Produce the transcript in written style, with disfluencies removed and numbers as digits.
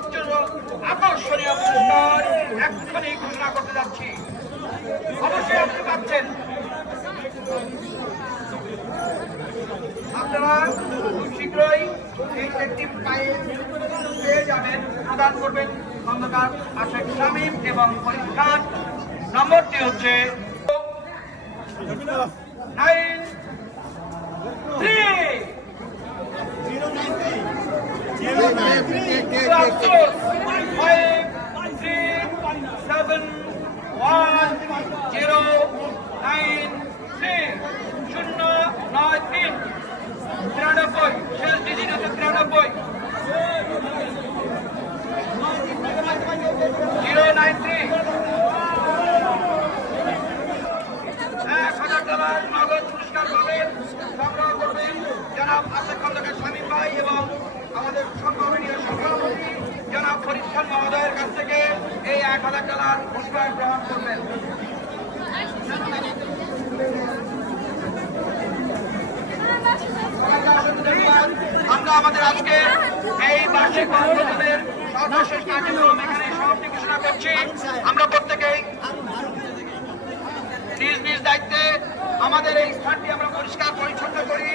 সর্বোচ্চ আকর্ষণীয় পুরস্কার এক্ষুনি ঘোষণা করতে যাচ্ছি। অবশ্যই আপনি পাচ্ছেন। আপনারা খুব শীঘ্রই এই একটি পেয়ে যাবেন, প্রদান করবেন খন্দকার আশেক শামীম এবং পরীক্ষার নম্বরটি হচ্ছে 93 শেষ ডিজিট হচ্ছে 93 093 $1000 নগদ পুরস্কার পাবেন। সংগ্রহ করবেন জনাব আশেক খন্দকার শামীম ভাই এবং আমাদের সংগঠনীয় সভাপতি জনাব ফরিদ খান মহোদয়ের কাছ থেকে এই $1000 পুরস্কার গ্রহণ করবেন। আমরা আমাদের আজকে এই বার্ষিক মহোৎসবের সর্বশেষ কার্যক্রম এখানে সমাপ্তি ঘোষণা করছি। আমরা প্রত্যেকেই নিজ নিজ দায়িত্বে আমাদের এই স্থানটি আমরা পরিষ্কার পরিচ্ছন্ন করি।